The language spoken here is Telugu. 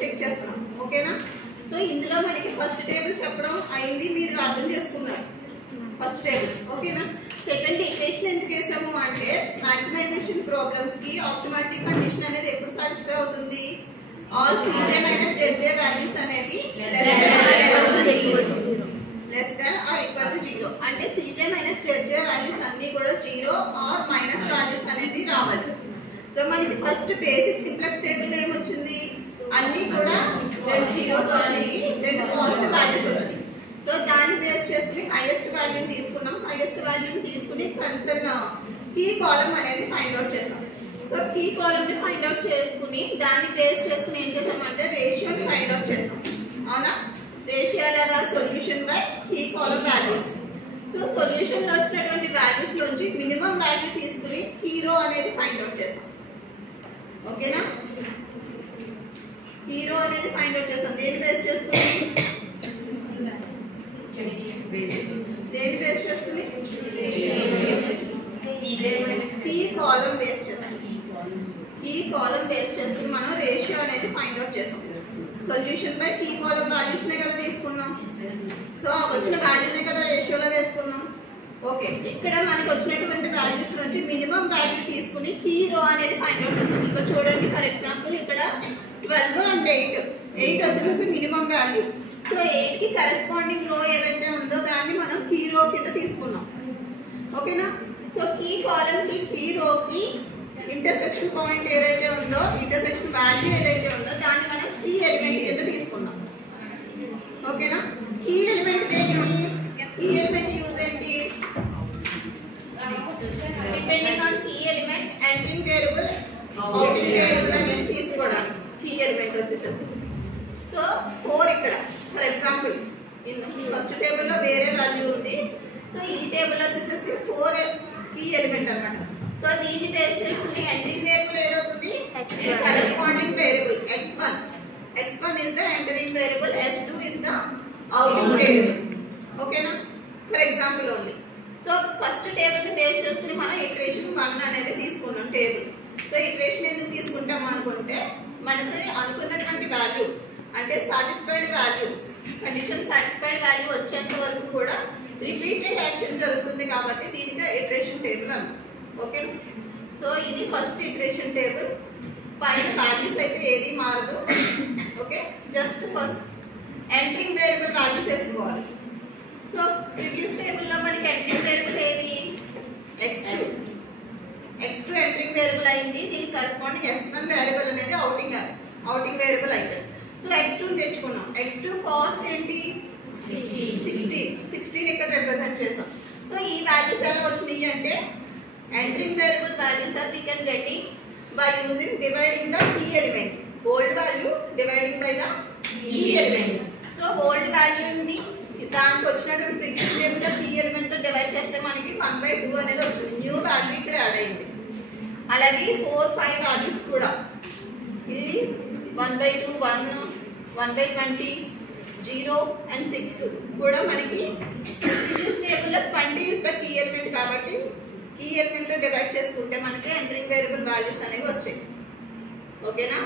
చెక్ చేస్తాం. ఓకేనా? సో ఇందులో మనకి ఫస్ట్ టేబుల్ చెప్పడం అయింది, మీరు అర్థం చేసుకున్నారు ఫస్ట్ టేబుల్. ఓకేనా? సెకండ్ ఈక్వేషన్ ఎందుకు వేసాము అంటే మాక్సిమైజేషన్ ప్రాబ్లమ్స్ కి ఆప్టిమాలిటీ కండిషన్ అనేది ఎప్పుడు సాటిస్ఫై అవుతుంది? All Cj minus Zj values అనేవి less than or equal to 0. అంటే Cj మైనస్ Zj వాల్యూస్ అన్ని కూడా 0 ఆర్ మైనస్ వాల్యూస్ అనేది రావాలి. సో మనకి ఫస్ట్ బేసిక్ సింప్లెక్స్ టేబుల్ ఏమొచ్చింది? అన్ని కూడా 2 జీరోస్ వచ్చినాయి, 2 పాజిటివ్ వాల్యూస్ వచ్చినాయి. సో దాన్ని బేస్ చేసుకుని హైయెస్ట్ వాల్యూని తీసుకున్నాం. హైయెస్ట్ వాల్యూని తీసుకుని కన్సర్న్ కీ కాలమ్ అనేది ఫైండ్ అవుట్ చేసాం. సో కీ కాలమ్ ని ఫైండ్ అవుట్ చేసుకుని దాన్ని బేస్ చేసుకుని ఏం చేసామంటే రేషియోని ఫైండ్ అవుట్ చేసాం. అవునా? రేషియో లాగా solution by key column values. So solution లో వచ్చినటువంటి వాల్యూస్ నుంచి మినిమం వాల్యూ తీసుకుని కీ రో అనేది ఫైండ్ అవుట్ చేసాం. ఓకేనా? కీ రో అనేది ఫైండ్ అవుట్ చేసాం. దేని బేస్ చేసుకుని? దేని బేస్ చేసుకుని? కీ కాలమ్ బేస్ చేసుకుని. కీ కాలమ్ బేస్ చేసుకుని మనం రేషియో అనేది ఫైండ్ అవుట్ చేసాం. Solution by key column values నే కదా తీసుకున్నాం. సో వచ్చిన వాల్యూనే కదా రేషియోలో వేసుకున్నాం. ఓకే, ఇక్కడ మనకు వచ్చినటువంటి వాల్యూస్ నుంచి మినిమం వాల్యూ తీసుకుని కీ రో అనేది ఫైండ్ అవుట్ చేసాం. ఇక్కడ చూడండి, ఫర్ ఎగ్జాంపుల్ ఇక్కడ 12 అండ్ 8 వచ్చేసి మినిమం వాల్యూ. సో 8 కి కరెస్పాండింగ్ రో ఏదైతే ఉందో దాన్ని మనం కీ రో కింద తీసుకున్నాం. ఓకేనా? సో కీ కాలమ్ కి కీ రో కి ఇంటర్సెక్షన్ పాయింట్ ఏదైతే ఉందో, ఇంటర్సెక్షన్ వాల్యూ ఏదైతే ఉందో దాన్ని మనం కీ ఎలిమెంట్ కింద తీసుకున్నాం. ఓకేనా? కీ ఎలిమెంట్ దేనికి? కీ ఎలిమెంట్ యూజ్ ఏంటి? Depending on key element entering variable, outgoing variable అనేది తీసుకోవడానికి కీ ఎలిమెంట్ వచ్చేసేసి. సో 4 ఇక్కడ ఫర్ ఎగ్జాంపుల్ ఫస్ట్ టేబుల్ లో వేరే వాల్యూ ఉంది. సో ఈ టేబుల్ వచ్చేసేసి 4 కీ ఎలిమెంట్ అన్నమాట. సో దీన్ని బేస్ చేసుకుని ఎంట్రింగ్ వేరియబుల్ ఏదవుతుంది? Corresponding variable x1. x1 is the entering variable, s2 is the outing variable. ఓకేనా? ఫర్ ఎగ్జాంపుల్ ఉంది. సో ఫస్ట్ టేబుల్ ని బేస్ చేసుకుని మనం ఇటరేషన్ 1 అనేది తీసుకున్నాం టేబుల్. సో ఇటరేషన్ ఎందుకు తీసుకుంటాం అనుకుంటే మనకి అనుకున్నటువంటి వాల్యూ అంటే satisfied value, condition satisfied value వచ్చేంత వరకు కూడా రిపీటెడ్ యాక్షన్ జరుగుతుంది కాబట్టి దీనికి ఇటరేషన్ టేబుల్ అన్నాం. ఓకే, సో ఇది ఫస్ట్ ఇటరేషన్ టేబుల్. పైన వాల్యూస్ అయితే ఏది మారదు. Okay, just first entering variable values వేసుకోవాలి. సో ప్రీవియస్ టేబుల్ లో మనకి ఎంట్రింగ్ వేరియబుల్ ఏది? x2 ఎంట్రింగ్ వేరియబుల్ అయింది. దీనికి కరెస్పాండింగ్ s1 వేరియబుల్ అనేది అవుటింగ్ వేరియబుల్ అయింది. సో x2 తెచ్చుకున్నాం. x2 కాస్ట్ ఏంటి? 16 ఇక్కడ రిప్రజెంట్ చేసాం. సో ఈ వాల్యూస్ ఎలా వచ్చినాయి అంటే entering variable values are we can getting by using dividing the key element. Old value dividing by the key element. So old value ni దానికి వచ్చినటువంటి ప్రీవియస్ టేబుల్ లో key element తో డివైడ్ చేస్తే మనకి 1/2 అనేది వచ్చింది. న్యూ వాల్యూ ఇక్కడ యాడ్ అయింది. అలాగే 4, 5 వాల్యూస్ కూడా ఇది 1/2, 1, 1/20, 0 and 6 కూడా మనకి ప్రీవియస్ టేబుల్ లో 20 ఇస్ ద key element కాబట్టి కీ ఎలిమెంట్ తో డివైడ్ చేసుకుంటే మనకి ఎంట్రింగ్ వేరియబుల్ వాల్యూస్ అనేవి వచ్చాయి. ఓకేనా?